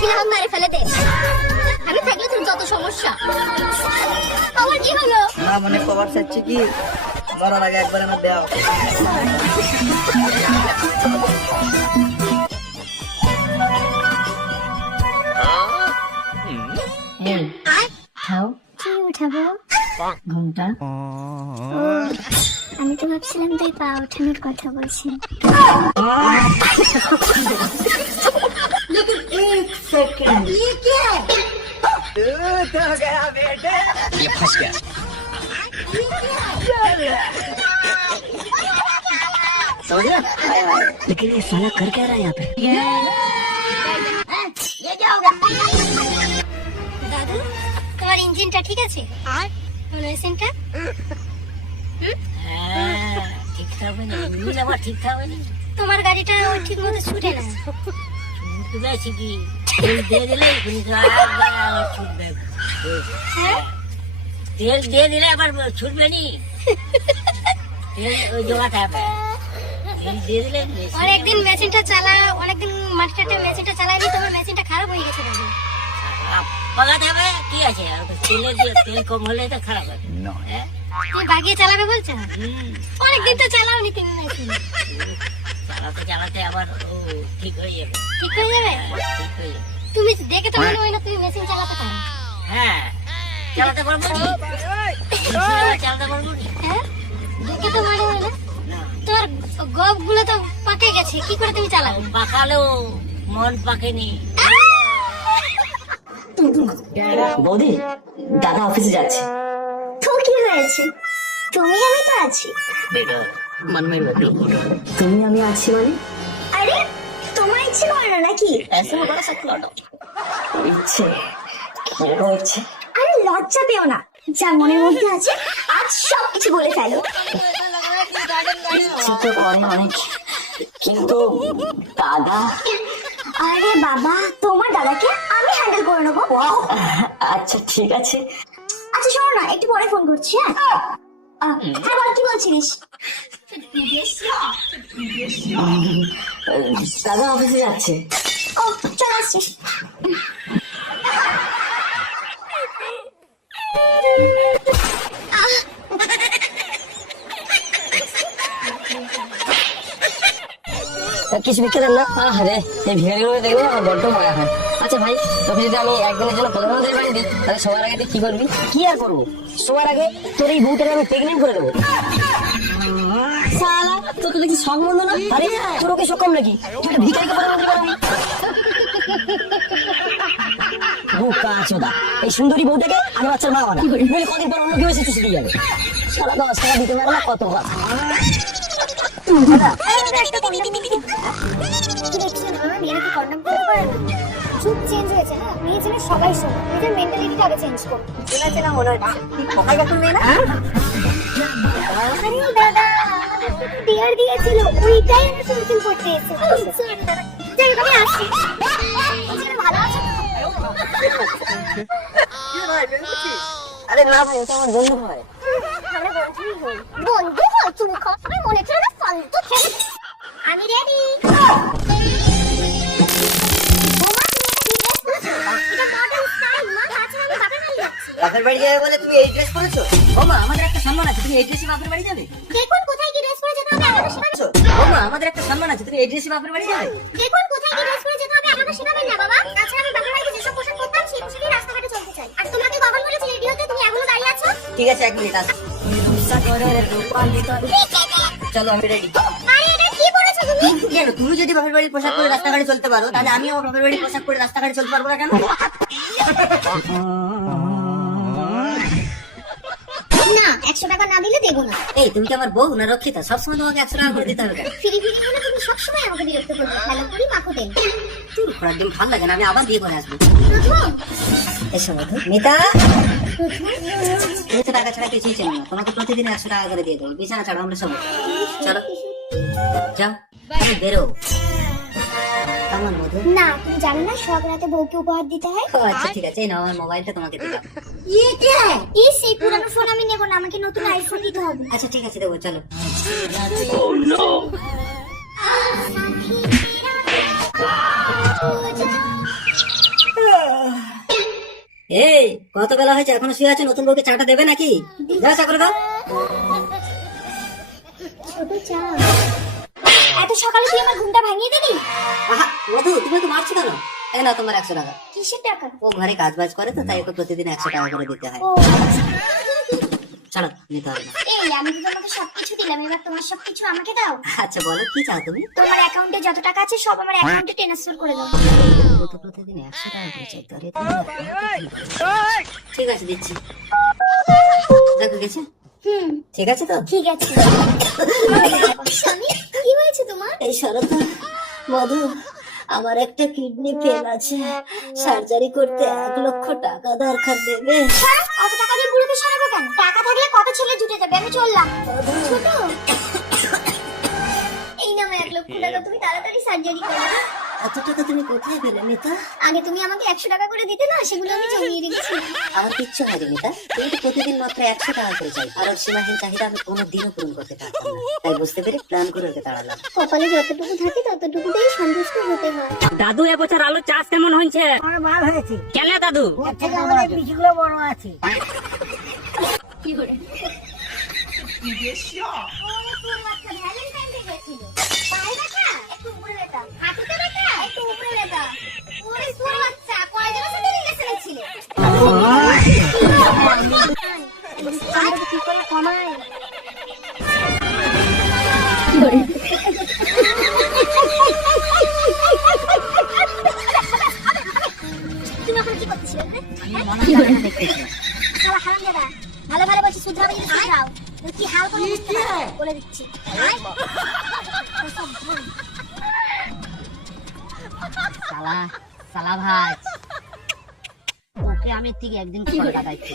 খিলা মারে ফেলে দে। আমি থাকলে তোর যত সমস্যা। আমার কি হলো? না মানে খবর চাচ্ছি কি মরার আগে একবার আমার দেওয়া। কি উঠাবো? ঘুমটা আমি তো ভাবছিলাম তুই পা ওঠানোর কথা বলছেন। लेकिन ये साला कर क्या रहा है यहाँ पे? দাদু, তোমার ইঞ্জিনটা ঠিক আছে? আর মেশিনটা ঠিকঠাক হয়নি, ইঞ্জিন আবার ঠিকঠাক হয়নি। তোমার গাড়িটা ঠিক মতো ছুটে না। বুঝেছি কি দিয়ে দিলে ছুটবে, হ্যাঁ, তেল দিয়ে দিলে আবার ছুটবে নি। তেল ওই জোগাতে হবে, তেল দিয়ে দিলে। অনেকদিন মেশিনটা অনেকদিন মাটিটাতে মেশিনটা চালাইনি, তোমার মেশিনটা খারাপ হয়ে গেছে দাদু। পাকাতে হবে, কি আছে তেল কম হলে তো খারাপ হবে। হ্যাঁ, তুমি বাগিয়ে চালাবে বলছো? অনেকদিন তো চালাওনি তুমি মেশিন। চালাতে চালাতে আবার ও ঠিক হয়ে যাবে। ঠিক হয়ে যাবে? ঠিক হয়ে যাবে। তুমি দেখে তো মনে হয় না তুমি মেশিন চালাতে পারো। হ্যাঁ, চালাতে পারবো নি, চালাতে পারবো নি। হ্যাঁ, দেখে তো মনে হয় না। না, তোমার গব গুলো তো পাকে গেছে, কি করে তুমি চালাবে? পাকালেও মন পাকেনি। বৌদি, দাদা অফিসে যাচ্ছে। তো কি হয়েছে? তুমি আমি তো আছি। मन में তুমি আমি আছি মানে? আরে তোমার ইচ্ছে করে না নাকি? ऐसे में बड़ा सा प्लॉट ইচ্ছে কিরকম ইচ্ছে? আরে লজ্জা পেও না, যা মনের মধ্যে আছে আজ সব কিছু বলে ফেলো। ইচ্ছে তো করে অনেক, কিন্তু দাদা। আরে বাবা, তোমার দাদাকে আমি হ্যান্ডেল করে নেবো। আচ্ছা ঠিক আছে। আচ্ছা শোনো না, একটু পরে ফোন করছি। হ্যাঁ, হ্যাঁ বল, কি বলছিলিস? দাদা অফিসে যাচ্ছে। ও চল আসছি। কিছু বিক্রি দেন না? আরে এই ভিখারিগুলো দেখলে আমার বড্ড মায়া হয়। আচ্ছা ভাই, তোকে যদি আমি একদিনের জন্য প্রধানমন্ত্রী বাড়ি দিই, তাহলে সবার আগে তুই কি করবি? কি আর করবো, সবার আগে তোর এই বউটাকে আমি প্রেগনেন্ট করে দেবো। শালা, তোর তো দেখছি শখ বন্ধ না। আরে তোর ওকে সক্ষম নাকি? তুই একটা ভিখারিকে প্রধানমন্ত্রী বানাবি? বোকা চোদা, এই সুন্দরী বউটাকে আগে বাচ্চার মা বানা, নইলে কদিন পর অন্য কেউ এসে চুষে দিয়ে যাবে। শালা 10 টাকা দিতে পারে না, কত কথা। যুগ চেঞ্জ হয়েছে না, মেয়ে ছেলে সবাই সমান। নিজের মেন্টালিটিটা আগে চেঞ্জ করো। চেনা চেনা মনে হচ্ছে, কোথায় গেছেন মেয়ে না? আরে দাদা, ডিয়ার দিয়েছিল, ওইটাই আমি ফুলফিল করতে এসেছি। যাই হোক, আমি আসছি। ভালো আছো? আরে না ভাই, ওটা আমার বন্ধু হয়। আমরা বন্ধুই হই। বন্ধু হয় তুমি? আমি মনে ছিল না ফালতু ছেলে। আমি রেডি। বাপের বাড়ি যাবে বলে তুমি এই ড্রেস পরেছো? ও মা, আমাদের একটা সম্মান আছে, তুমি এই ড্রেসে বাপের বাড়ি যাবে? দেখুন কোথায় কি ড্রেস পরে যেতে হবে আমাকে শেখাবেন। ও মা, আমাদের একটা সম্মান আছে, তুমি এই ড্রেসে বাপের বাড়ি যাবে? দেখুন কোথায় কি ড্রেস পরে যেতে হবে আমাকে শেখাবেন না বাবা। তাছাড়া আমি বাপের বাড়িতে যেসব পোশাক পরতাম সেই পোশাকেই রাস্তাঘাটে চলতে চাই। আর তোমাকে কখন বলেছি রেডি হতে? তুমি এখনো দাঁড়িয়ে আছো? ঠিক আছে, 1 মিনিট আসো। চলো আমি রেডি। আরে এটা কি পরেছো তুমি? কেন, তুমি যদি বাপের বাড়ির পোশাক পরে রাস্তাঘাটে চলতে পারো, তাহলে আমিও আমার বাপের বাড়ির পোশাক পরে রাস্তাঘাটে চলতে পারবো না কেন? না, 100 টাকা না দিলে দেবো না। এই তুমি কি আমার বউ না রক্ষিতা? সবসময় তোমাকে 100 টাকা করে দিতে হবে কেন? ফিরি ফিরি বলে তুমি সবসময় আমাকে বিরক্ত করবে। ভালো করি মাখো দেন। তোর ঘোড়ার ডিম ভালো লাগে না, আমি আবার দিয়ে করে আসবো। প্রথম এসো মধু। মিতা, প্রথম তুমি তো টাকা ছাড়া কিছুই চেনো না, তোমাকে প্রতিদিন 100 টাকা করে দিয়ে দেবো। বিছানা ছাড়ো, আমরা সব চলো যাও, তুমি বেরো। কেমন মধু? না, তুমি জানো না সব রাতে বউকে উপহার দিতে হয়। ও আচ্ছা ঠিক আছে, এই নাও আমার মোবাইলটা তোমাকে দিলাম। এই পুরানো ফোন আমি নেবো না, আমাকে নতুন আইফোন দিতে হবে। আচ্ছা ঠিক আছে, দেবো, চলো। কত বেলা হয়েছে এখনো শুয়ে আছে, নতুন বউকে চাটা দেবে নাকি? যাও চা করে দাও। ছোট চা। এত সকালে তুই আমার ঘুমটা ভাঙিয়ে দিলি? আহা মধু, তুমি তো মারছো কেন? এই না তোমার 100 টাকা। কিসের টাকা? ও ঘরে কাজ বাজ করে তো, তাই ওকে প্রতিদিন 100 টাকা করে দিতে হয়। ও ছাড়ো, নিতে হবে না। এই আমি তো তোমাকে সবকিছু দিলাম, এবার তোমার সবকিছু আমাকে দাও। আচ্ছা বলো কি চাও তুমি? তোমার অ্যাকাউন্টে যত টাকা আছে সব আমার অ্যাকাউন্টে ট্রান্সফার করে দাও। ও তো প্রতিদিন 100 টাকা করে চাইতো। আরে ঠিক আছে দিচ্ছি। দেখো গেছে? ঠিক আছে তো? ঠিক আছে। স্বামী, কি হয়েছে তোমার? এই শরৎ, মধু, আমার একটা কিডনি ফেল আছে, সার্জারি করতে 1 লক্ষ টাকা দরকার, দেবে? অত টাকা দিয়ে বুড়োকে সারাবো কেন? টাকা থাকলে কত ছেলে জুটে যাবে, আমি চললাম। ছোট, এই নামে 1 লক্ষ টাকা, তুমি তাড়াতাড়ি সার্জারি করো। এত টাকা তুমি কোথায় পেলে মিতা? আগে তুমি আমাকে 100 টাকা করে দিতে না, সেগুলো আমি জমিয়ে রেখেছি। আমার কিচ্ছু হয়নি মিতা, তুমি তো প্রতিদিন মাত্র 100 টাকা করে চাই, আর ওর সীমাহীন চাহিদা আমি কোনোদিনও পূরণ করতে পারতাম না, তাই বুঝতে পেরে প্ল্যান করে ওকে তাড়ালাম। কপালে যতটুকু থাকে ততটুকুতেই সন্তুষ্ট হতে হয়। দাদু এবছর আলু চাষ কেমন হয়েছে? ভালো হয়েছে, কেন দাদু? আমাদের বীজগুলো বড় আছে। কি করে? তোর বাচ্চা ভ্যালেন্টাইন ডে গেছিল। পায়ে ব্যথা? একটু উপরে ব্যথা। হাঁটুতে ব্যথা? একটু উপরে ব্যথা। ওরে তোর বাচ্চা, কয়জনের সাথে রিলেশনে ছিলে? চামড়াটা কি করে কমায়? তুমি ওখানে কি করতেছিলে? শালা হারামজাদা, ভালো ভালো বলছি, শুধরাবে যদি শুধরাও। তুই কি হাল করে বুঝতে পারো? বলে দিচ্ছি। আয়। সালা সালা ভাই, ওকে আমি ঠিক একদিন করে দাদাইছি।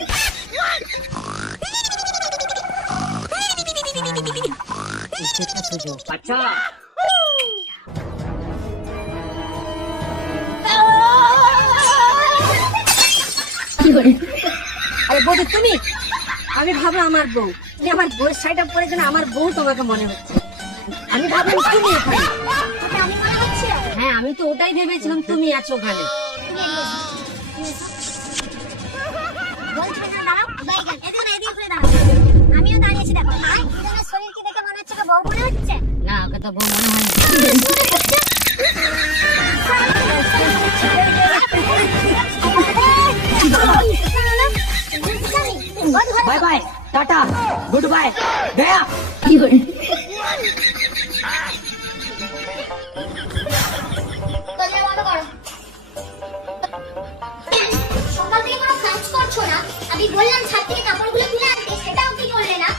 এটা সুযোগ। আচ্ছা আরে বৌদি তুমি, আমি ভাবলাম আমার বউ, তুমি আমার বউয়ের সাইড আপ করেছো না, আমার বউ তোমাকে মনে হচ্ছে। আমি ভাবলাম তুমি এখানে। ওকে আমি মনে হচ্ছে। হ্যাঁ আমি তো ওটাই ভেবেছিলাম তুমি আছো ওখানে। তুমি এদিকে এসো। বলছি না দাঁড়াও, বাইগান এদিকে না, এদিকে করে দাঁড়াও। আমিও দাঁড়িয়ে আছি, দেখো। আয়, দুজনের শরীর কি দেখে মনে হচ্ছে ওকে বউ মনে হচ্ছে? না, ওকে তো বউ মনে হয় bye bye, tata, good bye, Gaya. দরজা বন্ধ করো। সকাল থেকে কোনো কাজ করছো না, আমি বললাম ছাদ থেকে কাপড়গুলো তুলে আনতে, সেটাও কি করলে না?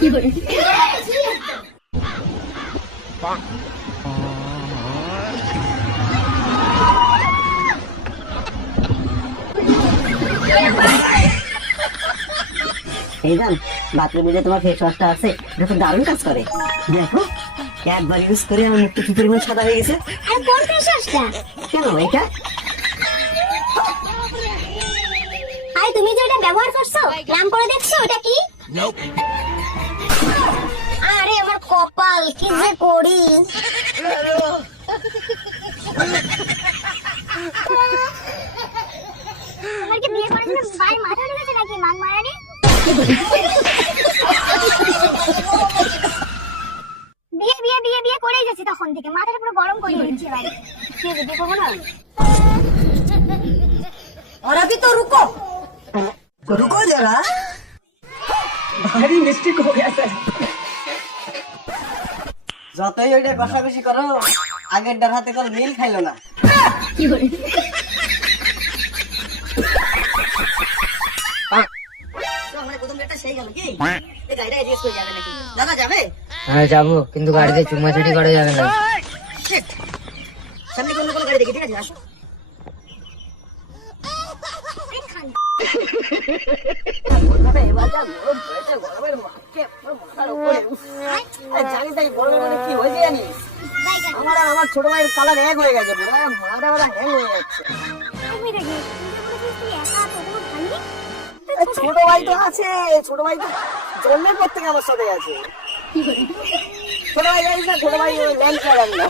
কি করে? এই জান, বাথরুমে যে তোমার ফেস ওয়াশটা আছে, এটা তো দারুণ কাজ করে। দেখো, একবার ইউজ করে আমার মুখটা কি পরিমাণ সাদা হয়ে গেছে। আর কোন ফেসওয়াশটা? কেন এটা? আরে তুমি যে এটা ব্যবহার করছো, নাম করে দেখছো ওটা কি? আরে আমার কপাল, কি যে করি। তোমার কি বিয়ে করেছিল ভাই মাথা ঢুকেছে নাকি মান মারানি? বিয়ে বিয়ে বিয়ে বিয়ে করেই যাচ্ছি তখন থেকে, মাথাটা পুরো গরম করে দিচ্ছি ভাই। কি হয়েছে, বিয়ে করবো না? और अभी तो रुको, রুকো যারা। भारी मिस्टेक हो गया सर। যতই ওইটা কষাকষি করো, আগের ডার হাতে করে মিল খাইলো না। কি করে? আমার প্রথম ডেটটা সেই গেল কি? এই গাড়িটা এডিট করে যাবে নাকি? দাদা যাবে? হ্যাঁ যাবো, কিন্তু গাড়িতে চুমাচাটি করা যাবে না। Shit! সামনে কোনো গাড়ি দেখি, ঠিক আছে আসো। জানি তাই বড় বড় কি হয়েছে জানিস? আমার আর আমার ছোট ভাইয়ের কালার এক হয়ে গেছে, পুরো মাথা মাথা হ্যাং হয়ে যাচ্ছে। ছোট ভাই তো আছে, ছোট ভাই তো জন্মের পর থেকে আমার সাথে আছে। ছোট ভাই জানিস না, ছোট ভাই ল্যাংচা রান্না।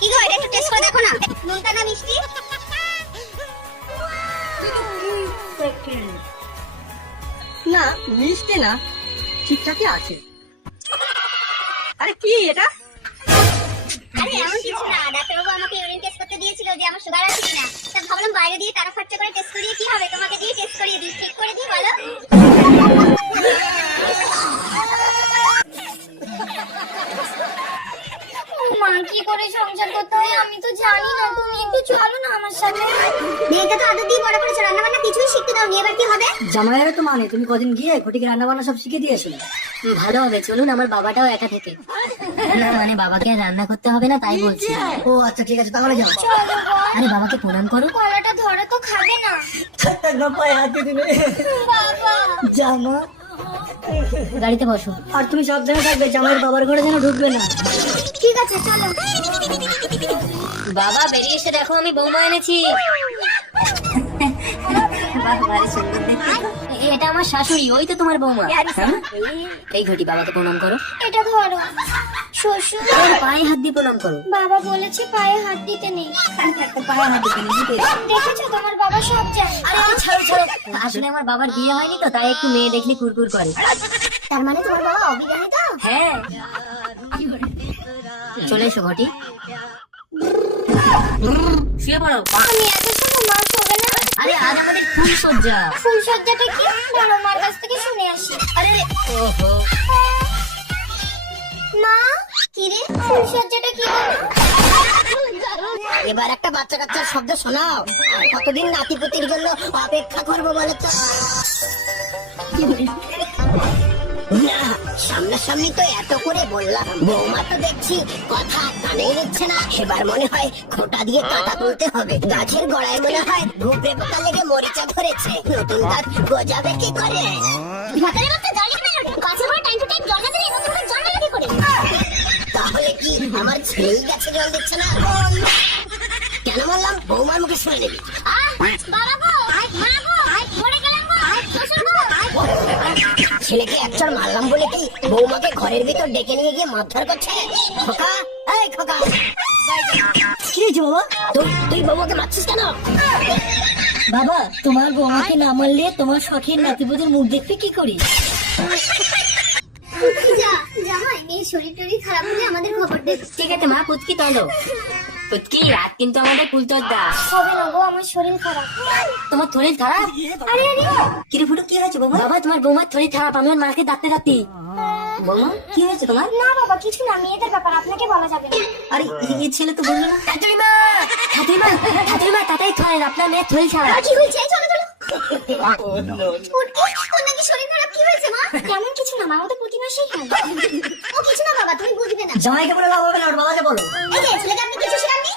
কি গো, এটা একটু টেস্ট করে দেখো না, নুনটা না মিষ্টি? না মিষ্টি না, ঠিকঠাকই আছে। আরে কি এটা? আরে এমন কিছু না, ডাক্তারবাবু আমাকে ইউরিন টেস্ট করতে দিয়েছিল যে আমার সুগার আছে কিনা। তা ভাবলাম বাইরে দিয়ে টাকা খরচা করে টেস্ট করিয়ে কি হবে, তোমাকে দিয়ে টেস্ট করিয়ে দিই। চেক করে দিই, বলো। মা, কি করে সংসার করতে হয় আমি তো জানি না, তুমি একটু চলো না আমার সাথে। মেয়েটা তো আদর দিয়ে বড় করেছো, রান্না বান্না কিছুই শিখতে দাও নি, এবার কি হবে? জামাইয়ের তো মানে তুমি কদিন গিয়ে ঘটিকে রান্না বান্না সব শিখে দিয়েছিলে। ভালো হবে, চলুন আমার বাবাটাও একা থেকে। না মানে বাবাকে আর রান্না করতে হবে না তাই বলছি। ও আচ্ছা ঠিক আছে, তাহলে যাও। চলো গো। আরে বাবাকে প্রণাম করো। কলাটা ধরে তো খাবে না। একদম পায়ে হাত দিয়ে দিলে। বাবা, জামা, গাড়িতে বসো। আর তুমি সাবধানে থাকবে, জামাইয়ের বাবার ঘরে যেন ঢুকবে না। ঠিক আছে চলো। বাবা বেরিয়ে এসে দেখো আমি বৌমা এনেছি। বাহ, ভারী সুন্দর দেখতে। এটা আমার শাশুড়ি, ওই তো তোমার বৌমা। হ্যাঁ? এই ঘটি, বাবাকে প্রণাম করো। এটা ধরো। শ্বশুর, ওর পায়ে হাত দিয়ে প্রণাম করো। বাবা বলেছে পায়ে হাত দিতে নেই। পায়ে হাত দিতে নিতে। দেখেছো তোমার বাবা সব জানে। আরে ছাড়ো ছাড়ো, আসলে আমার বাবার বিয়ে হয়নি তো, তাই একটু মেয়ে দেখলে কুরকুর করে। তার মানে তোমার বাবা অবিবাহিত? হ্যাঁ, চলে এসো ঘটি, শুয়ে পড়ো। আমি এত সময় মা শোবে না। আরে আজ আমাদের ফুল সজ্জা। ফুলসজ্জাটা কি? বড় মার কাছ থেকে শুনে আসি। আরে ওহো, মা, কি রে ফুলসজ্জাটা কি বলো? এবার একটা বাচ্চা কাচ্চার শব্দ শোনাও। আর কতদিন নাতিপুতির জন্য অপেক্ষা করবো বলো তো? না, সামনাসামনি তো এত করে বললাম, বৌমা তো দেখছি কথা কানেই নিচ্ছে না। এবার মনে হয় খোঁটা দিয়ে কাটা তুলতে হবে। গাছের গোড়ায় মনে হয় ধূপে পোকা লেগে মরিচা ধরেছে। নতুন গাছ গজাবে কি করে? ভাতারের বাচ্চা জল না গাছে করে টাইম টু টাইম জল না দিলে নতুন করে জল না কি করে? তাহলে কি আমার ছেলেই গাছে জল দিচ্ছে না? কেন বললাম? বৌমার মুখে শুনে নিবি। বাবা গো, মা গো, মরে গেলাম গো, শ্বশুর গো। ছেলেকে একচড় মারলাম বলে কি বৌমাকে ঘরের ভিতর ডেকে নিয়ে গিয়ে মারধর করছে? খোকা, এই খোকা, কি হয়েছে বাবা? তুই বৌমাকে মারছিস কেন? বাবা তোমার বৌমাকে না মারলে তোমার শখের নাতিপুতির মুখ দেখতে কি করি? জামাই, মেয়ের শরীর টরীর খারাপ হলে আমাদের খবর দে। ঠিক আছে মা, পুচকি তোলো। পুচকি, রাত কিন্তু আমাদের কুলচর্দা। হবে না গো, আমার শরীর খারাপ। তোমার শরীর খারাপ? আরে আরে, কিরে ফুটু, কি হয়েছে বৌমা? বাবা তোমার বৌমার শরীর খারাপ, আমি ওর মাকে ডাকতে ডাকতে। বৌমা কি হয়েছে তোমার? না বাবা কিছু না, মেয়েদের ব্যাপার, আপনাকে বলা যাবে না। আরে এই ছেলে তো বললো না। ঠাকুরমা, ঠাকুরমা, ঠাকুরমা, তাড়াতাড়ি খান, আপনার মেয়ের শরীর খারাপ। কি হয়েছে? চলো চলো। ওর নাকি শরীর খারাপ, কি হয়েছে মা? তেমন কিছু না মা, ও তো প্রতি মাসেই হয়। ও কিছু না বাবা, তুমি বুঝবে না। জামাইকে বলে লাভ হবে না, ওর বাবাকে বলো। এই যে ছেলেকে আপনি কিছু শেখাননি?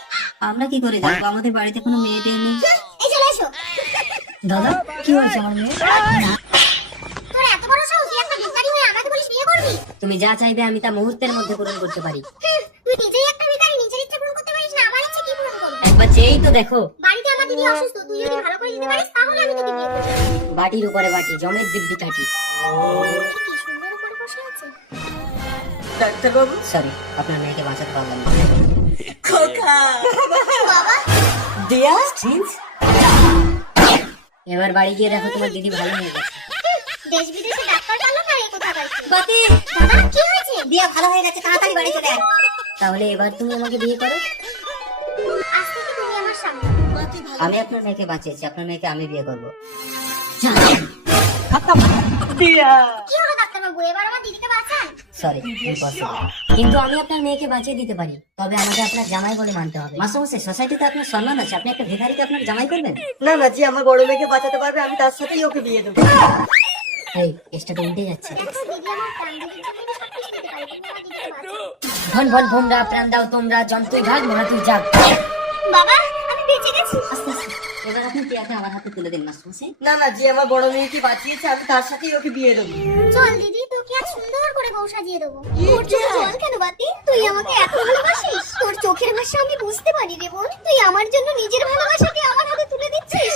আমরা কি করে জানবো? আমাদের বাড়িতে কোনো মেয়েদের নেই। এই চলে এসো। দাদা, কি হয়েছে আমার মেয়ে? তোর এত বড় সাহস, তুই একটা ভিখারি হয়ে আমাকে বলিস বিয়ে করবি? তুমি যা চাইবে আমি তা মুহূর্তের মধ্যে পূরণ করতে পারি। তুই নিজেই একটা ভিখারি, নিজের ইচ্ছা পূরণ করতে পারিস না, আমার ইচ্ছা কি পূরণ করবি? একবার চেয়েই তো দেখো। বাড়িতে আমার দিদি অসুস্থ, তুই যদি ভালো করে দিতে পারিস তাহলে আমি তোকে বিয়ে করব। বাটির উপরে বাটি, জমের দিব্যি কাটি। কি সুন্দর করে বসে আছে। ডাক্তার বাবু, সরি, আপনার মেয়েকে বাঁচাতে পারলাম না। খোকা, বাবা, দিয়া, এবার বাড়ি গিয়ে দেখো তোমার দিদি ভালো হয়ে গেছে। দেশ বিদেশে ডাক্তার ভালো না, এই কথা বলছিস? বাতি, দাদা কি হয়েছে? দিয়া ভালো হয়ে গেছে, তাড়াতাড়ি বাড়ি চলে আয়। তাহলে এবার তুমি আমাকে বিয়ে করো। আজ থেকে তুমি আমার স্বামী। আমি আপনার মেয়েকে বাঁচিয়েছি, আপনার মেয়েকে আমি বিয়ে করবো। কি হলো ডাক্তার বাবু, এবার আমার দিদিকে বাঁচান। সরি, কিন্তু আমি আপনার মেয়েকে বাঁচিয়ে দিতে পারি, তবে আমাকে আপনার জামাই বলে মানতে হবে। মাস্টারমশাই, সোসাইটিতে আপনার সম্মান আছে, আপনি একটা ভিখারিকে আপনার জামাই করবেন? না না জি, আমার বড় মেয়েকে বাঁচাতে পারবে, আমি তার সাথেই ওকে বিয়ে দেবো। এই কেসটা উল্টে যাচ্ছে। আচ্ছা দিদি, আমার প্রাণ দিদির জন্য আমি সবকিছু দিতে পারি, তুমি আমার দিদিকে বাঁচাও। ভন ভন ভোমরা, প্রাণ দাও তোমরা, জন্তুই ভাগ, মহা তুই যাগ। বাবা, আমি বেঁচে গেছি। আস্তে আস্তে, এবার আপনি টিয়াকে আমার হাতে তুলে দিন মাস্টারমশাই। না না জি, আমার বড় মেয়েকে বাঁচিয়েছে, আমি তার সাথেই ওকে বিয়ে দেবো। চল দিদি, তোকে কি আর সুন্দর করে বউ সাজিয়ে দেবো। তোর চোখে জল কেন বাতি? তুই আমাকে এত ভালোবাসিস? তোর চোখের ভাষা আমি বুঝতে পারি রে বোন। তুই আমার জন্য নিজের ভালোবাসাকে আমার হাতে তুলে দিচ্ছিস।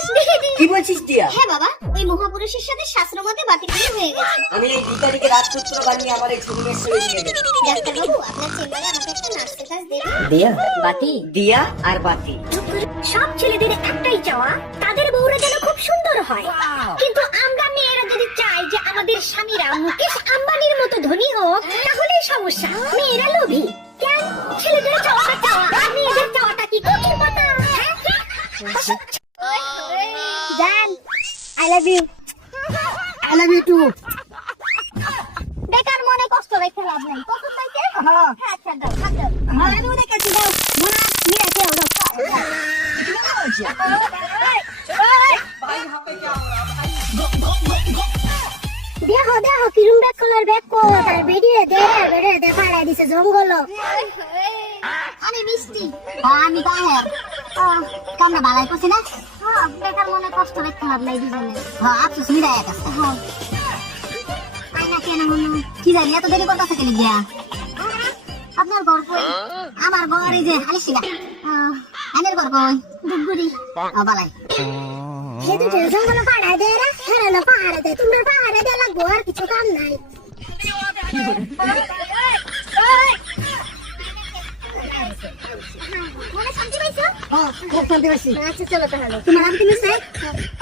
কি বলছিস টিয়া? হ্যাঁ বাবা, ওই মহাপুরুষের সাথে শাস্ত্র মতে বাতিল বিয়ে হয়ে গেছে। আমি এই ভিখারিকে রাজপুত্র বানিয়ে আমার এই ছোট মেয়ের সঙ্গে বিয়ে দেব। ডাক্তার বাবু, আপনার চেম্বারে আমাকে একটা নার্সের কাজ দেবেন? দিয়া বাতি, দিয়া আর বাতি। সব ছেলেদের একটাই চাওয়া, তাদের বউরা যেন খুব সুন্দর হয়। কিন্তু আমরা মেয়েরা যদি চাই যে আমাদের স্বামীরা মুকেশ আম্বানির মতো ধনী হোক, তাহলেই সমস্যা। মেয়েরা লোভী। কেন? ছেলেদের চাওয়াটা চাওয়া, আর মেয়েদের চাওয়াটা কি কঠিন কথা? জান, I love you. I love you too. বেকার মনে কষ্ট রেখে লাভ নাই। কত চাইতে? হ্যাঁ, আচ্ছা দাও, হাত দাও। আমিও দেখাচ্ছি, দাও। মোনা, নিয়ে আসো, দাও। দেখো দেখো কিরম ব্যাগ কলার ব্যাগ কোথায় বেরিয়ে দে পাড়ায় দিছে জঙ্গল। আমি মিষ্টি। আমি গায়ের। কামনা বালাই করছি না? বেকার মনে কষ্ট রেখে লাভ নাই দুজনে। আফসোস মিলাই এক আছে। আইনা কেন হলো? কি জানি এত দেরি করতেছে কেন গিয়া? আপনার ঘর কই? আমার ঘর এই যে হালিশিলা। আনের ঘর কই? দুগুরি। বালাই। হে তো জঙ্গল পাড়ায় দে রে, হেরানো পাহাড়ে দে। তোমরা পাহাড়ে দে লাগবো, আর কিছু কাম নাই। মনে শান্তি পাইছো? খুব শান্তি পাইছি। আচ্ছা চলো তাহলে। তোমার আমি তুমি চাই?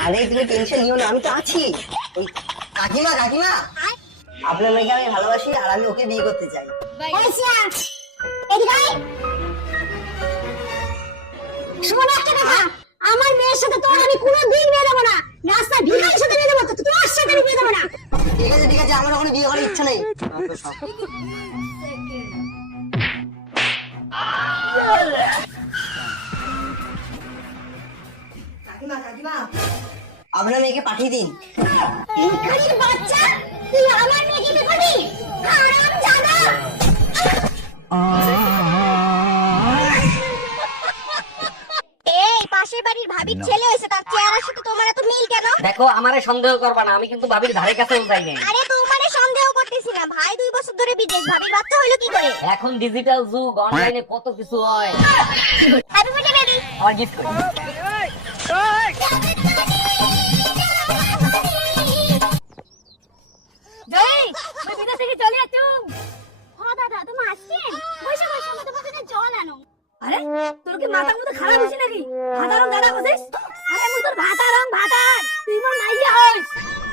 আরে তুমি টেনশন নিও না, আমি তো আছি। ওই কাকিমা, কাকিমা, আপনার মেয়েকে আমি ভালোবাসি আর আমি ওকে বিয়ে করতে চাই। আচ্ছা এদিকে আয়। শোনো একটা কথা, আমার মেয়ের সাথে তো আমি কোনোদিন বিয়ে দেবো না। রাস্তায় ভিখারির সাথে বিয়ে দেবো, তো তোমার সাথে আমি বিয়ে দেবো না। ঠিক আছে, আমার ওখানে বিয়ে করার ইচ্ছা নেই। কাকিমা, কাকিমা, আপনার মেয়েকে পাঠিয়ে দিন। ভিখারির বাচ্চা, তুই আমার মেয়েকে বিয়ে করবি? হারামজাদা। এই পাশের বাড়ির ভাবির ছেলে হয়েছে, তার চেহারার সাথে তোমার এত মিল কেন? দেখো, আমারে সন্দেহ করবা না, আমি কিন্তু ভাবির ধারে কাছে যাই নাই। আরে তোমারে সন্দেহ করতেছি না, ভাই 2 বছর ধরে বিদেশ, ভাবির বাচ্চা হইলো কি করে? এখন ডিজিটাল যুগ, অনলাইনে কত কিছু হয়। Happy birthday baby. আমার গিফট করি। জয়, তুই বিদেশ থেকে চলে আসুম। হ্যাঁ দাদা, তুমি আসছেন? বসে বসে আমি তোমার জন্য জল আনো। আরে তোর কি মাথার মধ্যে খারাপ হইছে নাকি? ভাতারং দাদা কইছিস? আরে মুই তোর ভাতারং ভাতার, তুই মোর মাইয়া হইস।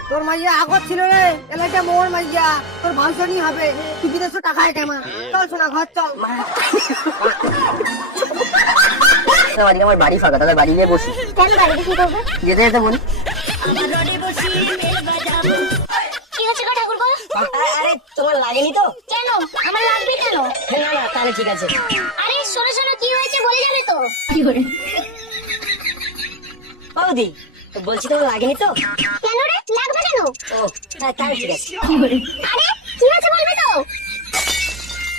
তোর মাইয়া আগত ছিল রে, এলাকা মোর মাইয়া, তোর ভাষণই হবে। তুই বিদেশে টাকা কেমা? চল শোনা ঘর চল। আমার বাড়ি ফাঁকা, তাহলে বাড়ি গিয়ে বসি। কেন বাড়িতে কি করবে? যেতে যেতে বলি। কি হচ্ছে গো ঠাকুরপো? আরে তোমার লাগেনি তো? কেন? আমার লাগবে কেন? না না, তাহলে ঠিক আছে। আরে শোনো শোনো, কি হয়েছে বলে যাবে তো? কি করে? বৌদি, বলছি তোমার লাগেনি তো? কেন রে, লাগবে কেন? ও তাহলে ঠিক আছে। কি করে? আরে কি হয়েছে বলবে তো?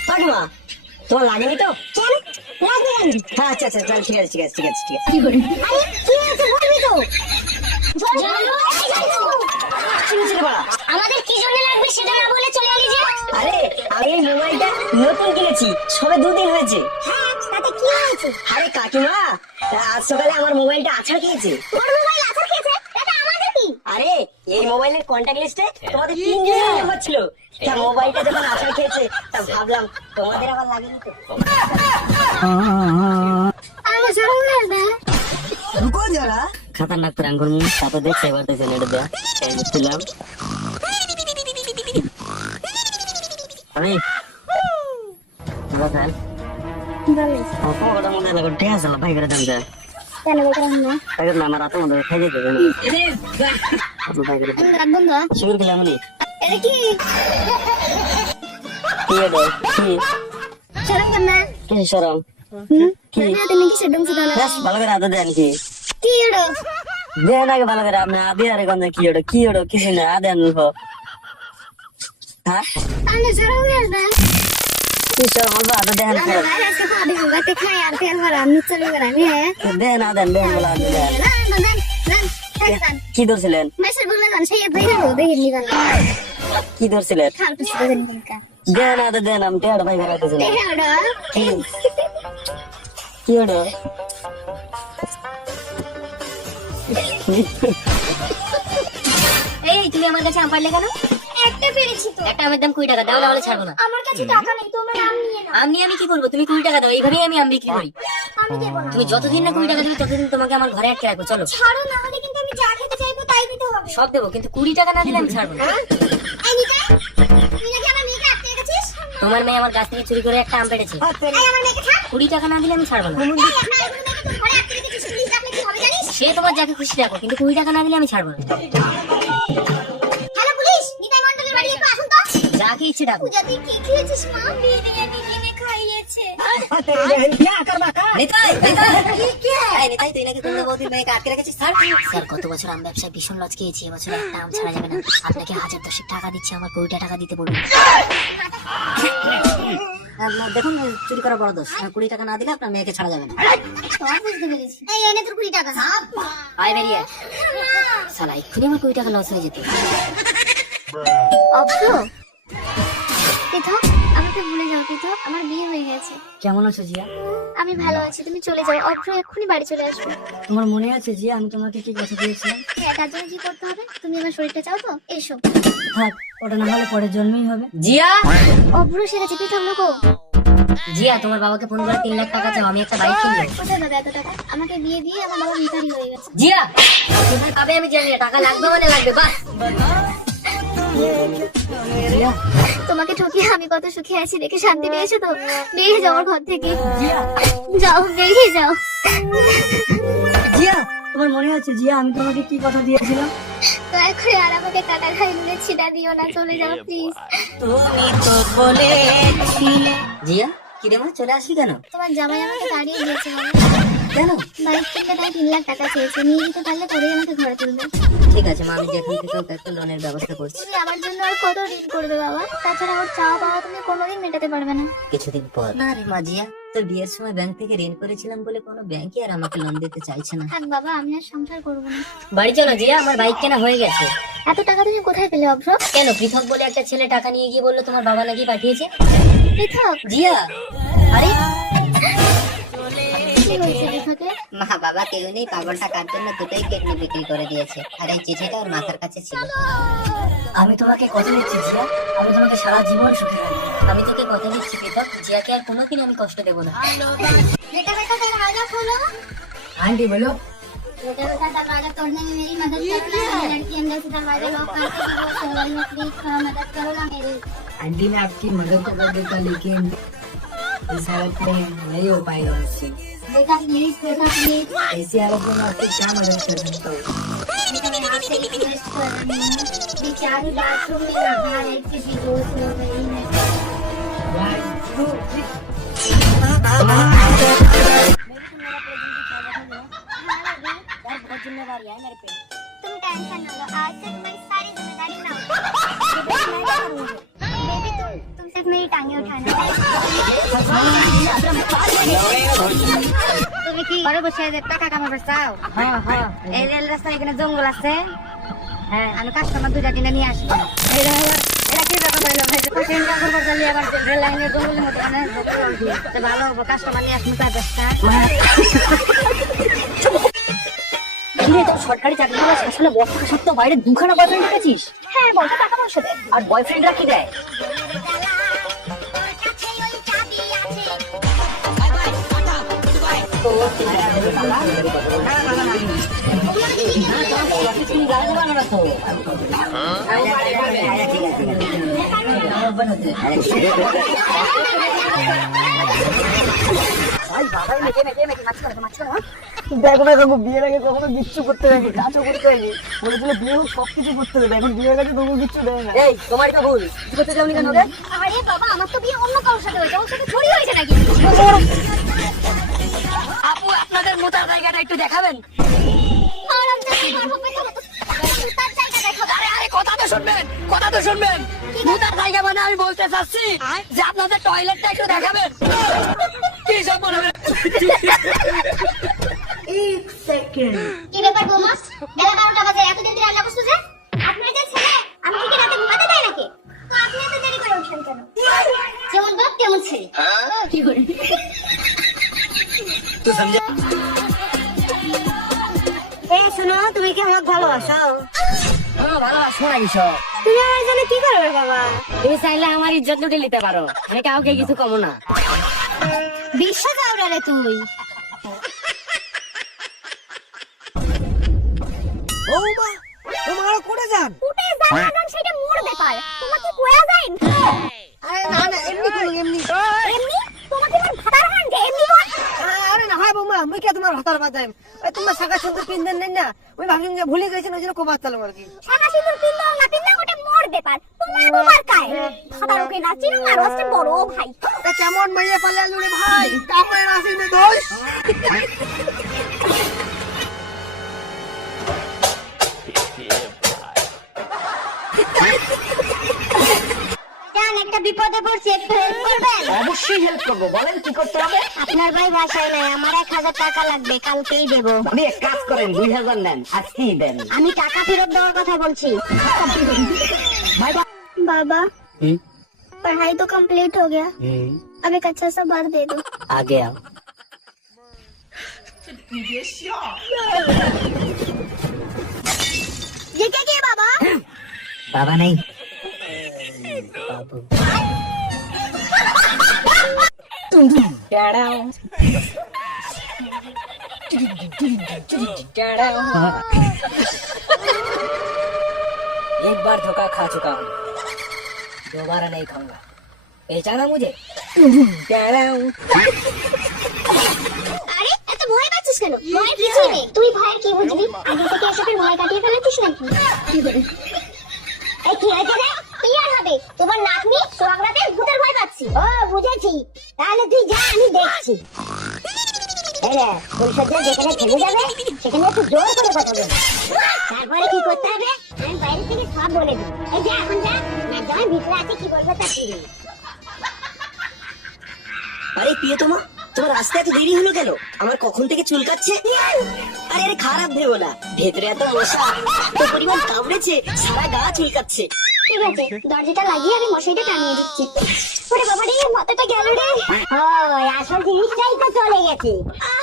কাকিমা, তোমার লাগেনি তো? কেন? লাগবে কেন? হ্যাঁ আচ্ছা আচ্ছা, তাহলে ঠিক আছে, ঠিক আছে, ঠিক আছে, ঠিক আছে। কি করে? আরে কি হয়েছে বলবি তো? জলু, এই জলু। কি হয়েছে রে বাড়া? আমাদের কি জন্য লাগবে সেটা না বলে চলে এলি যে? আরে আমি এই মোবাইলটা নতুন কিনেছি, সবে 2 দিন হয়েছে। হ্যাঁ, তাতে কি হয়েছে? আরে কাকিমা, আজ সকালে আমার মোবাইলটা আছাড় খেয়েছে। তোর মোবাইল আছাড় খেয়েছে? এটা আমাদের কি? আরে এই মোবাইলের কন্টাক্ট লিস্টে তোমাদের 3 জনের নাম্বার ছিল। তা মোবাইলটা যখন আছাড় খেয়েছে, তা ভাবলাম তোমাদের আবার লাগেনি তো। আগে সরম লাগবে। রুকো যারা, খতরনাক প্র্যাঙ্ক করব, তাতে দেখতে পারতেছেন এটা দেয়া। এই বুঝলাম আমি ভালো স্যার। কি বলিস? ওটা মনে লাগো ঠিক আছে, ভাই করে দাম যায়। কেন বলতে না? আগে না আমার রাতে মধ্যে খাই যেতে দেন। আপনি ভাই করে আমি রাত বন্ধু। শুরু দিলাম আমি। এটা কি? কি এটা? কি সরম কেন না? কি শরম? কি না তুমি কি সেডম সুদা না? বেশ ভালো করে আদা দেন কি? কি এডো? দেন আগে ভালো করে, আপনি আদি আরে গন্ধ কি ওটা, কি ওটা, কিছু না আদেন হো। হ্যাঁ আগে সরম লাগবে। কি শরম হবে? আদা দেন আমি বাইরে থেকে খাবি গাতে খাই আর তেল ভরা আমি চলে গেলাম হ্যাঁ। দেন আদেন দেন বলা আদা দেন। না না না না কি ধরছিলেন? মেসেজ বলে গান সেই বাইরে দেখি নি গান। কি ধরছিলেন? খাল কিছু দেবেন কিনকা দেন আমি টেয়ার ভাই বেড়াইতেছিলাম। কি ওটা? এই তুমি আমার কাছে আম পারলে কেন? একটা পেরেছি তো। একটা আমের দাম 20 টাকা, দাও নাহলে ছাড়বো না। আমার কাছে টাকা নেই, তোমার আম নিয়ে নাও। আমি কি করবো? তুমি 20 টাকা দাও, এইভাবেই আমি আম বিক্রি করি। আমি দেবো না। তুমি যতদিন না 20 টাকা দেবে ততদিন তোমাকে আমার ঘরে আটকে রাখবো। চলো ছাড়ো, না হলে কিন্তু আমি যা খেতে চাইবো তাই দিতে হবে। সব দেবো, কিন্তু 20 টাকা না দিলে আমি ছাড়বো না। এই নিতাই, তুই নাকি আমার মেয়েকে আটকে রেখেছিস? তোমার মেয়ে আমার গাছ থেকে চুরি করে একটা আম পেড়েছে। এই আমার মেয়েকে ছাড়। 20 টাকা না দিলে আমি ছাড়বো না। এই একটা এগুলো মেয়েকে তুই ঘরে আটকে রেখেছিস, পুলিশ ডাকলে কি হবে জানিস? সে তোমার যাকে খুশি রাখো, কিন্তু 20 টাকা না দিলে আমি ছাড়বো না। হ্যালো পুলিশ, নিতাই মণ্ডলের বাড়ি একটু আসুন তো। যাকে ইচ্ছে ডাকো। পূজা তুই কি খেয়েছিস মা? বিরিয়ানি কিনে খাইয়েছে। নিতাই, এই নিতাই, তুই নাকি তোমরা বৌদির মেয়েকে আটকে রেখেছিস? স্যার গত বছর আম ব্যবসায় ভীষণ লস খেয়েছি, এবছর একটা আম ছাড়া যাবে না। আপনাকে 1010 টাকা দিচ্ছি, আমার 20 টাকা দিতে বলুন। দেখুন, চুরি করা বড় দোষ। 20 টাকা না দিলে আপনার মেয়েকে ছাড়া যাবে না। তোর বুঝতে পেরেছি। এই এনে তোর 20 টাকা। আয় বেরিয়ে শালা, এক্ষুনি আমার 20 টাকা লস হয়ে যেত। অপ্র, পৃথক, আমাকে ভুলে যাও পৃথক, আমার বিয়ে হয়ে গেছে। কেমন আছো জিয়া? আমি ভালো আছি, তুমি চলে যাও। অপ্র এক্ষুনি বাড়ি চলে আসবে। তোমার মনে আছে জিয়া, আমি তোমাকে কি কথা দিয়েছিলাম? হ্যাঁ, তার জন্য কি করতে হবে? তুমি আমার শরীরটা চাও তো? এসো। থাক, ওটা না হলে পরের জন্মেই হবে। জিয়া, অপ্র সেরেছে, পৃথক লোকো। জিয়া, তোমার বাবাকে ফোন করে 3 লাখ টাকা চাও, আমি একটা বাইক কিনবো। কোথায় পাবে এত টাকা? আমাকে বিয়ে দিয়ে আমার বাবা ভিখারি হয়ে গেছে। জিয়া, কোথায় পাবে আমি জানি না, টাকা লাগবে মানে লাগবে, বাস। জিয়া, তোমাকে ঠকিয়ে আমি কত সুখে আছি দেখে শান্তি পেয়েছো তো? বেরিয়ে যাও আমার ঘর থেকে। যাও, বেরিয়ে যাও। জিয়া, তোমার মনে আছে জিয়া, আমি তোমাকে কি কথা দিয়েছিলাম? দয়া করে আর আমাকে টাকা খাই নুনে ছিটা দিও না, চলে যাও প্লিজ। তুমি তো বলেছিলে। জিয়া, কি রে মা, চলে আসলি কেন? তোমার জামাই আমাকে তাড়িয়ে দিয়েছে মানে। কেন? বাইক কিনতে তাই 3 লাখ টাকা চেয়েছে, নিয়ে দিতে পারলে তবেই আমাকে ঘরে তুলবে। ঠিক আছে মা, আমি যেখান থেকে হোক একটা লোনের ব্যবস্থা করছি। তুমি আমার জন্য আর কত ঋণ করবে বাবা? তাছাড়া ওর চাওয়া পাওয়া তুমি কোনোদিন মেটাতে পারবে না। কিছুদিন পর। না রে মা, জিয়া, তোর বিয়ের সময় ব্যাংক থেকে ঋণ করেছিলাম বলে কোনো ব্যাংকই আর আমাকে লোন দিতে চাইছে না। থাক বাবা, আমি আর সংসার করবো না। বাড়ি চলো জিয়া, আমার বাইক কেনা হয়ে গেছে। এত টাকা তুমি কোথায় পেলে অভ্র? কেন, পৃথক বলে একটা ছেলে টাকা নিয়ে গিয়ে বললো তোমার বাবা নাকি পাঠিয়েছে। পৃথক? জিয়া, আরে কি হয়েছে পৃথকে? মা বাবা কেউ নেই, পাগল টাকার জন্য দুটোই কিডনি বিক্রি করে দিয়েছে, আর এই চিঠিটা ওর মাথার কাছে ছিল। আমি তোমাকে কথা দিচ্ছি জিয়া, আমি তোমাকে সারা জীবন সুখী রাখবো। আমি তোকে কথা দিচ্ছি পৃথক, জিয়াকে আর কোনোদিন আমি কষ্ট দেবো না। बेटा बेटा दरवाजा खोलो। आंटी बोलो। बेटा बेटा दरवाजा तोड़ने में मेरी मदद करो ना, मेरी लड़की अंदर से दरवाजा लॉक करके वो सोवल में प्लीज थोड़ा मदद करो ना मेरी। आंटी मैं आपकी मदद तो कर देता, लेकिन इस हालत में नहीं हो पाएगा मुझसे। बेटा प्लीज ऐसी हालत में मैं आपकी क्या मदद कर सकता हूँ? बेटा मैं आपसे रिक्वेस्ट कर रही हूँ, बेचारी बाथरूम में नहा रही थी, बेहोश हो गई है। यार, तुम टेंशन ना लो, आज से तुम्हारी सारी जिम्मेदारी ना हो। बेबी तुम सिर्फ मेरी टांगे उठाना। তুমি কি ঘরে বসে টাকা কামাবে চাও? হ্যাঁ হ্যাঁ, এই রেল রাস্তায় এখানে জঙ্গল আছে, হ্যাঁ আমি কাস্টমার দুইটা কিনে নিয়ে আসবো। এটা কি ব্যাপার হইলো ভাই? পেশেন্ট করবার চলি আবার রেল লাইনের জঙ্গলের মধ্যে মানে ভালো হবো, কাস্টমার নিয়ে আসবো তার ব্যবস্থা। কিরে, তোর সরকারি চাকরি করা শেষ হলে বস থাকা সত্ত্বেও বাইরে দুখানা বয়ফ্রেন্ড রেখেছিস? হ্যাঁ বলতো টাকা পয়সা দেয়। আর বয়ফ্রেন্ডরা কি দেয়? দেখো না কাকু, বিয়ের আগে কখনো কিচ্ছু করতে দেয়নি, কাজও করতে দেয়নি, বলেছিল বিয়ে হোক সবকিছু করতে দেবে, এখন বিয়ের কাছে তবু কিচ্ছু দেয় না। এই তোমারই তো ভুল, কি করতে চাও নি কেন রে? আরে বাবা, আমার তো বিয়ে অন্য কারোর সাথে হয়েছে, ওর সাথে ছড়ি হয়েছে নাকি? আপু, আপনাদের মোতার জায়গাটা একটু দেখাবেন? আর আমি জানি না, হবে তো তার জায়গা দেখো। আরে আরে, কথা তো শুনবেন, কথা তো শুনবেন। মোতার জায়গা মানে আমি বলতে চাচ্ছি যে আপনাদের টয়লেটটা একটু দেখাবেন। কি সব মনে হয়? কি ব্যাপার বৌমা? বেলা 12টা বাজে, এতদিন রান্না করছো যে? আপনার যে ছেলে আমি ঠিক রাতে ঘুমাতে দেয় নাকি? এই শোনো, তুমি কি আমাকে ভালোবাসো? ভালোবাসো নাকি সব? তুমি আমার জন্য কি করবে বাবা? তুমি চাইলে আমার ইজ্জত লুটে নিতে পারো, আমি কাউকে কিছু কমো না। বিশ্বাস আউড়ারে তুই। বৌমা তোমার করে যান। উঠে যান সেটা মোর ব্যাপার, তোমাকে কোয়া যাইন। আরে না না, এমনি করুন এমনি। এমনি তোমাকে আমার ভাতার হান যে এমনি কর। আরে না হয় বৌমা, মুই কে তোমার হাতার বাজাই। ওই তোমার শাখা সুন্দর পিনদেন নেন না, ওই ভাবছেন যে ভুলে গেছেন, ওই জন্য কোবাদ চালু আর কি। শাখা সিঁদুর পিন্দ না পিন্দ ওটা মোর ব্যাপার, তোমার কায় ভাতার ওকে না চিনো আর হচ্ছে বড় ভাই। তা কেমন মাইয়া পালে আলু রে ভাই, কাপড়ের আসিনে দোষ। জান একটা বিপদে পড়ছে, একটু হেল্প করবেন? অবশ্যই হেল্প করবো, বলেন কি করতে হবে? আপনার ভাই বাসায় নাই, আমার 1000 টাকা লাগবে, কালকেই দেবো। আপনি এক কাজ করেন, 2000 নেন, আজকেই দেন। আমি টাকা ফেরত দেওয়ার কথা বলছি। बाबा पढ़ाई तो कंप्लीट हो गया, अब एक अच्छा सा बात दे दो। आगे आओ। ये क्या किया बाबा? बाबा नहीं, एक बार धोखा खा चुका हूँ, दोबारा नहीं खाऊंगा, पहचाना मुझे? আরে এত ভয় পাচ্ছিস কেন? ভয় কিছুই নেই, তুই ভয় কি বুঝবি? আগে থেকে এসবের ভয় কাটিয়ে ফেলেছিস নাকি? এই কি হয়েছে রে? কি আর হবে? তোমার নাতনি সোয়াগরাতে ভূতের ভয় পাচ্ছি। ও বুঝেছি, তাহলে তুই যা, আমি দেখছি। যেখানে খেলে যাবে সেখানে একটু জোর করে কথা বলবে, তারপরে কি করতে হবে আমি বাইরে থেকে সব বলে দিই। এই যে এখন যা, না যাওয়ার ভিতরে আছে কি বলবে তা শুনি। আরে প্রিয়তমা, তোমার আসতে এত দেরি হলো কেন? আমার কখন থেকে চুলকাচ্ছে। আরে আরে খারাপ ভেবো না, ভেতরে এত মশা, এত পরিমাণ কামড়েছে, সারা গা চুলকাচ্ছে। ঠিক আছে, দরজাটা লাগিয়ে আমি মশাইটা টানিয়ে দিচ্ছি। ওরে বাবা রে, মাথাটা গেল রে। ও আসল জিনিসটাই তো চলে গেছে।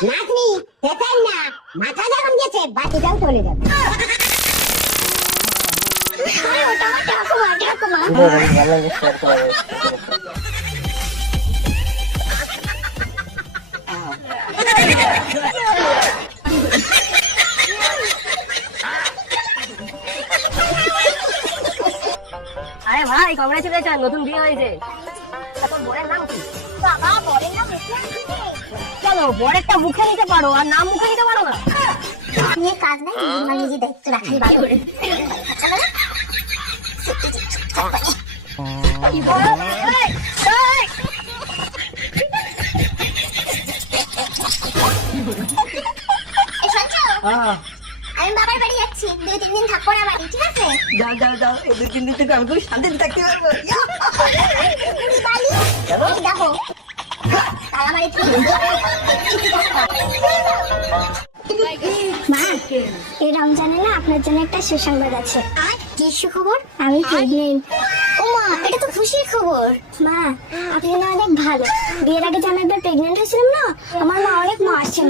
নাতনি হেতাই না, মাথা যখন গেছে বাকিটাও চলে যাবে। ওটা ঠাকুমা, ঠাকুমা। আরে ভাই কংগ্রেচুলেশন, নতুন বিয়ে হয়েছে। তোর বরের নাম কি? বাবা বলে না মুখে আছে। চলো বরেরটা মুখে নিতে পারো আর নাম মুখে নিতে পারো না। নিয়ে কাজ নাই, নিজে দায়িত্ব রাখাই ভালো। চলো না। কি বলো? এই, এই। এই শুনছো? আমি বাবার বাড়ি যাচ্ছি, 2-3 দিন থাকবো না বাড়ি, ঠিক আছে? যাও যাও যাও, এই 2-3 দিন থেকে আমি খুব শান্তিতে থাকতে পারবো। বালি, এই দেখো তারা বাড়ি থেকে মা, এই রমজানে না আপনার জন্য একটা সুসংবাদ আছে। কি সুখবর? আমি প্রেগনেন্ট। ও মা, এটা তো খুশির খবর। মা আপনি না অনেক ভালো, বিয়ের আগে যে আমি একবার প্রেগনেন্ট হয়েছিলাম না, আমার মা অনেক মারছিল।